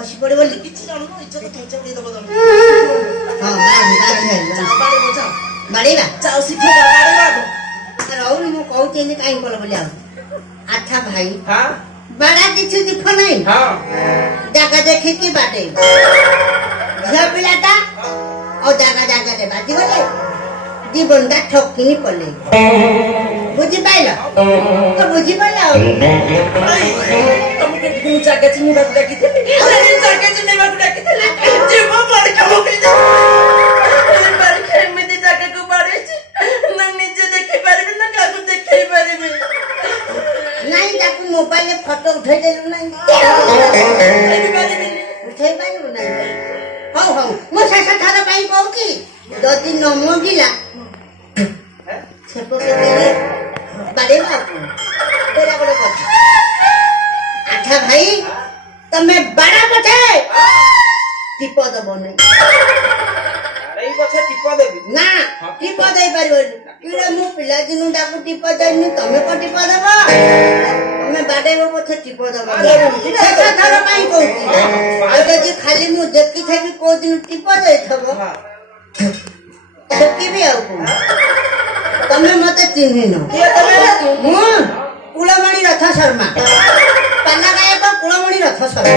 ଖସି ପଡେ ବୋଲି କିଛି ଜାଣୁନୁ ଇଜ୍ଜତ କେଞ୍ଚା ଉଡେଇ ଦବ ତମେ। ହଁ ବାଡେଇବା ଯାଅ ଶିଖେଇବା ବାଡେଇବା। ରହୁନି ମୁଁ କହୁଛି ଏମିତି କାହିଁ କଲ ବୋଲି ଆଉ ଆଚ୍ଛା ଭାଇ ହଁ ବାଡା କିଛି ଦିଫ ନାହିଁ ହଁ ଜାଗା ଦେଖିକି ବାଡେଇ ଝିଅ ପିଲାଟା ଆଉ ଜାଗାରେ ବାଜିଗଲେ ଜୀବନଟା ଠକିନି ପଲେ ବୁଝିପାଇଲ ତ ବୁଝିପାରିଲ ଆଉ ତମକୁ ମୁଁ ଜାଗା ଚିହ୍ନିବାକୁ ଡାକିଥିଲି ଜାଗା ଚିହ୍ନିବାକୁ ଡାକିଥିଲି ଯିବ ବାଡିକା ବାଡିକା ଏମିତି ଜାଗାକୁ ବାଡେଇଛି ନା ନିଜେ ଦେଖିପାରିବି ନା କାହାକୁ ଦେଖେଇ ପାରିବି। ନାଇଁ ତାକୁ ମୋବାଇଲରେ ଫଟୋ ଉଠେଇଦେଲୁ ନାହିଁ ଉଠେଇ ପାରିବୁ ନାହିଁ। ହଉ ହଉ ମୁଁ ଶେଷ ଥର ପାଇଁ କହୁଛି ଯଦି ନ ମଙ୍ଗିଲା ସେପଟେ ବାଡେଇବା ଗୋଟେ କଥା। ଆଚ୍ଛା ଭାଇ ତମେ ବାଡା ପଛେ ଟିପ ଦବ ନାହିଁ ନା ଟିପ ଦେଇପାରିବନି କିରେ ମୁଁ ପିଲାଦିନୁ ତାକୁ ଟିପ ଦେଇନି ତମେ କଣ ଟିପ ଦେବ ତମେ ବାଡେଇବ ପଛେ ଟିପ ଦବ ଶେଷ ଥର ପାଇଁ କହୁଛି। ଆଉ ଯଦି ଖାଲି ମୁଁ ଦେଖି ଥାକି କୋଉଦିନ ଟିପ ଦେଇଥବ ସେତିବି ଆଉ କଣ ତମେ ମତେ ଚିହ୍ନିନ ମୁଁ କୁଳମଣି ରଥ ଶର୍ମା ପାଲା ଗାୟକ କୁଳମଣି ରଥ ଶର୍ମା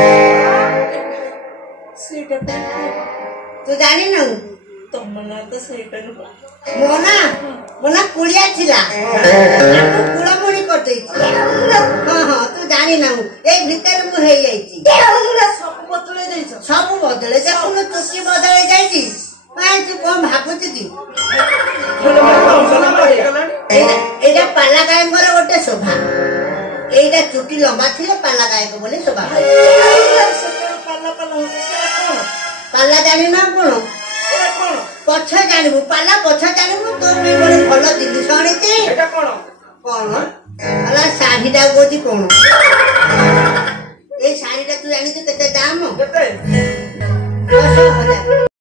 ତୁ ଜାଣିନୁ ତମ ନାଁ ତ ସେଇଟା ନୁହଁ ମୋ ନା କୁଳିଆ ଥିଲା କୁଳମଣି କରିଦେଇଛି। ହଁ ହଁ ତୁ ଜାଣିନାହୁଁ ଏଇ ଭିତରେ ମୁଁ ହେଇଯାଇଛି ସବୁ ବଦଳେଇ ଦେଇଛ ସବୁ ବଦଳେ ଦେଖୁନୁ ଚୁଟି ବଦଳେଇ ଯାଇଛି ତୁ କଣ ଭାବୁଛୁ କି ଏଇଟା ପାଲା ଗାୟକଙ୍କର ଗୋଟେ ଶୋଭା ଏଇଟା ଚୁଟି ଲମ୍ବା ଥିଲେ ପାଲା ଗାୟକ ବୋଲି ଶୋଭା ପାଲା ଜାଣିନ କଣ ପଛ ଜାଣିବୁ ପାଲା ପଛ ଜାଣିବୁ ତୋ ପାଇଁ ଗୋଟେ ଭଲ ଜିନିଷ ଆଣିଛି କଣ ପାଲା ଶାଢୀଟା କହୁଛି କଣ ଏଇ ଶାଢୀଟା ତୁ ଜାଣିଛୁ କେତେ ଦାମ? 10,000